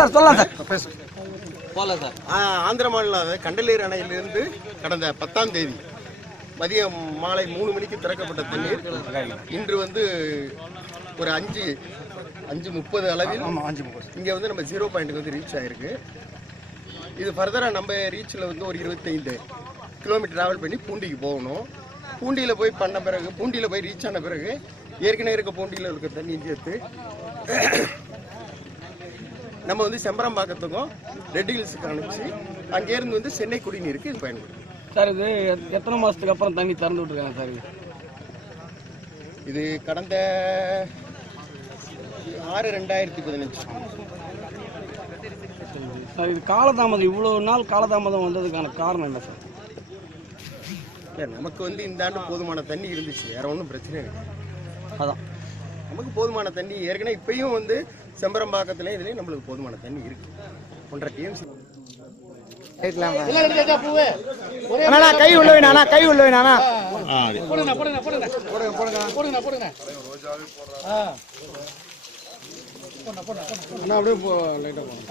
Sir சொல்லலாம் sir. போகலாம் sir. Andhra மாநில கண்டலேறு அணையிலிருந்து கடந்த 10ஆம் தேதி மதியம் மாலை 3 மணிக்கு திறக்கப்பட்ட தண்ணீர் இன்று வந்து ஒரு 5:30 அளவில் இங்கே வந்து நம்ம 0 பாயிண்ட்டுக்கு வந்து ரீச் ஆகிருக்கு. இது ஃபர்தராக நம்ம ரீச்சில் வந்து ஒரு 25 கிலோமீட்டர் ட்ராவல் பண்ணி பூண்டிக்கு போகணும். பூண்டியில் போய் பண்ண பிறகு பூண்டியில் போய் ரீச் ஆன பிறகு ஏற்கனவே இருக்க பூண்டியில் இருக்க தண்ணி சேர்த்து நம்ம வந்து செம்பரம்பாக்கத்துக்கும் ரெட் ஹில்ஸுக்கு அனுப்பிச்சு அங்கேருந்து வந்து சென்னை குடிநீருக்கு இது பயன்படுது சார். இது எத்தனை மாதத்துக்கு அப்புறம் தண்ணி திறந்து விட்டுருக்காங்க சார்? இது கடந்த 6/2015 சார். இது காலதாமதம், இவ்வளோ நாள் காலதாமதம் வந்ததுக்கான காரணம் என்ன சார்? நமக்கு வந்து இந்த ஆண்டு போதுமான தண்ணி இருந்துச்சு, வேற ஒன்றும் பிரச்சனை இல்லை. அதான் நமக்கு போதுமான தண்ணி ஏற்கனவே இப்பயும் வந்து செம்பரம்பாக்கத்துல இதுலேயும் நம்மளுக்கு போதுமான தண்ணி இருக்கு. 1.5 TMC கை உள்ள வேணா, கை உள்ள வேணா. அப்படியே லைட்டா போங்க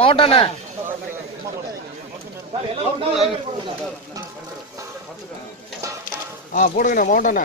மாவட்டானே. போடுங்கண்ணா மாவட்டானே.